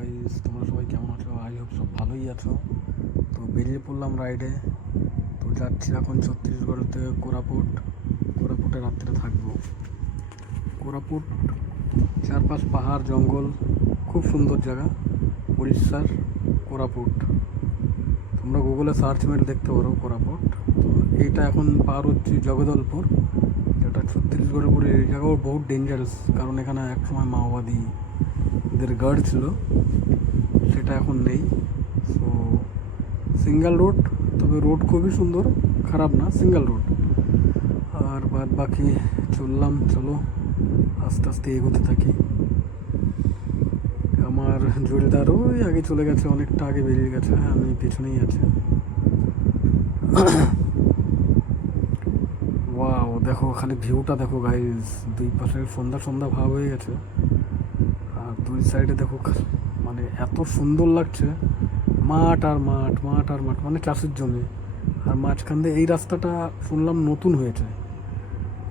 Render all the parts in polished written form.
Guys, তোমরা সবাই কেমন আছো? আই হোপ সব ভালোই আছো। তো বেরিয়ে পড়লাম রাইডে। তো যাচ্ছি এখন ছত্তিশগড় থেকে কোরাপুটে রাত্রে থাকবো। কোরাপুট চারপাশ পাহাড় জঙ্গল, খুব সুন্দর জায়গা। উড়িষ্যার কোরাপুট, তোমরা গুগলে সার্চ মেরে দেখতে পারো কোরাপুট। তো এইটা এখন পার হচ্ছে জগদলপুর, যেটা ছত্তিশগড়ের উপরে। এই জায়গাও বহুত ডেঞ্জারাস, কারণ এখানে একসময় মাওবাদীদের গড় ছিল, সেটা এখন নেই। সো সিঙ্গেল রোড, তবে রোড খুবই সুন্দর, খারাপ না, সিঙ্গেল রোড। আর বাদ বাকি চলো আস্তে আস্তে এগোতে থাকি। আমার জোরদার ওই আগে চলে গেছে, অনেকটা আগে বেরিয়ে গেছে, আমি পেছনেই আছি। ওয়াও, দেখো খালি ভিউটা দেখো গাইজ, দুই পাশে সন্ধ্যা সন্ধ্যা ভাব হয়ে গেছে। আর দুই সাইডে দেখো, মানে এত সুন্দর লাগছে, মাঠ আর মাঠ, মাঠ আর মাঠ, মানে চাষের জমি। আর মাঝখান দিয়ে এই রাস্তাটা শুনলাম নতুন হয়েছে,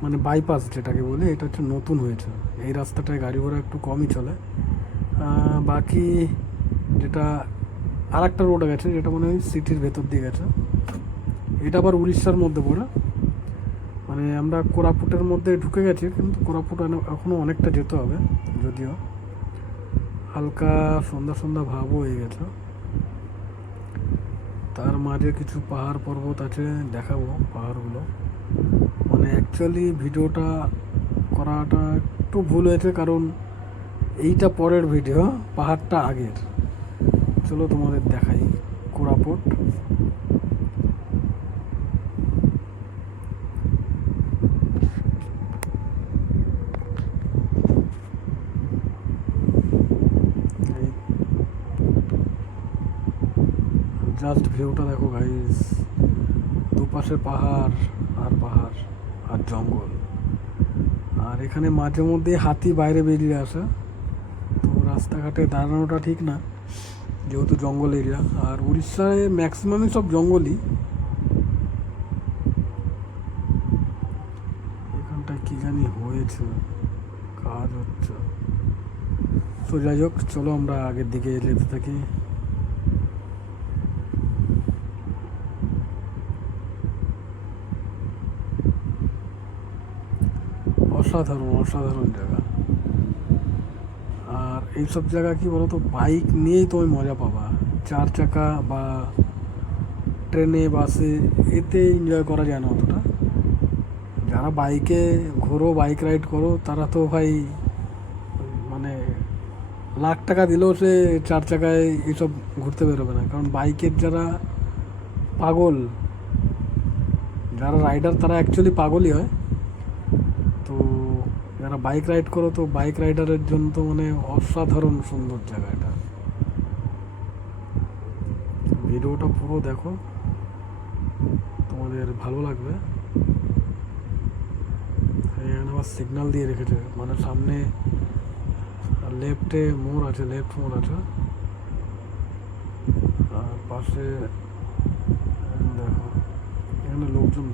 মানে বাইপাস যেটাকে বলে, এটা হচ্ছে নতুন হয়েছে। এই রাস্তাটায় গাড়ি ঘোড়া একটু কমই চলে। বাকি যেটা আর একটা রোড গেছে, যেটা মনে হয় সিটির ভেতর দিয়ে গেছে, এটা আবার উড়িষ্যার মধ্যে পড়ে। মানে আমরা কোরাপুটের মধ্যে ঢুকে গেছি, কিন্তু কোরাপুট এখনও অনেকটা যেতে হবে, যদিও হালকা সন্ধ্যা সন্ধ্যা ভাবও হয়ে গেছে। তার মাঝে কিছু পাহাড় পর্বত আছে, দেখাবো পাহাড়গুলো। মানে অ্যাকচুয়ালি ভিডিওটা করাটা একটু ভুল হয়েছে, কারণ এইটা পরের ভিডিও, পাহাড়টা আগের। চলো তোমাদের দেখাই কোরাপুট। জাস্ট ভিউটা দেখো গাইস, দুপাশে পাহাড় আর পাহাড় আর জঙ্গল। আর এখানে মাঝে মধ্যে হাতি বাইরে বেরিয়ে আসে, তো রাস্তাঘাটে দাঁড়ানোটা ঠিক না, যেহেতু জঙ্গল এরিয়া। আর উড়িষ্যায় ম্যাক্সিমামই সব জঙ্গলই। এখানটায় কী জানি হয়েছে, কাজ হচ্ছে। তো যাই হোক, চলো আমরা আগের দিকে যেতে থাকি। অসাধারণ অসাধারণ জায়গা। আর এইসব জায়গা কি বলতো, বাইক নিয়েই তুমি মজা পাবা। চার চাকা বা ট্রেনে বাসে এতে এনজয় করা যায় না অতটা। যারা বাইকে ঘোরো, বাইক রাইড করো, তারা তো ভাই মানে লাখ টাকা দিলেও সে চার চাকায় এইসব ঘুরতে বেরোবে না। কারণ বাইকের যারা পাগল, যারা রাইডার, তারা অ্যাকচুয়ালি পাগলই হয়। তো যারা বাইক রাইড করো, তো বাইক রাইডারের জন্য তো মানে অসাধারণ সুন্দর জায়গা এটা। ভিডিওটা পুরো দেখো, তোমাদের ভালো লাগবে। এখানে আবার সিগন্যাল দিয়ে রেখেছে, মানে সামনে লেফটে মোড় আছে, লেফট মোড় আছে। আর পাশে দেখো, এখানে লোকজন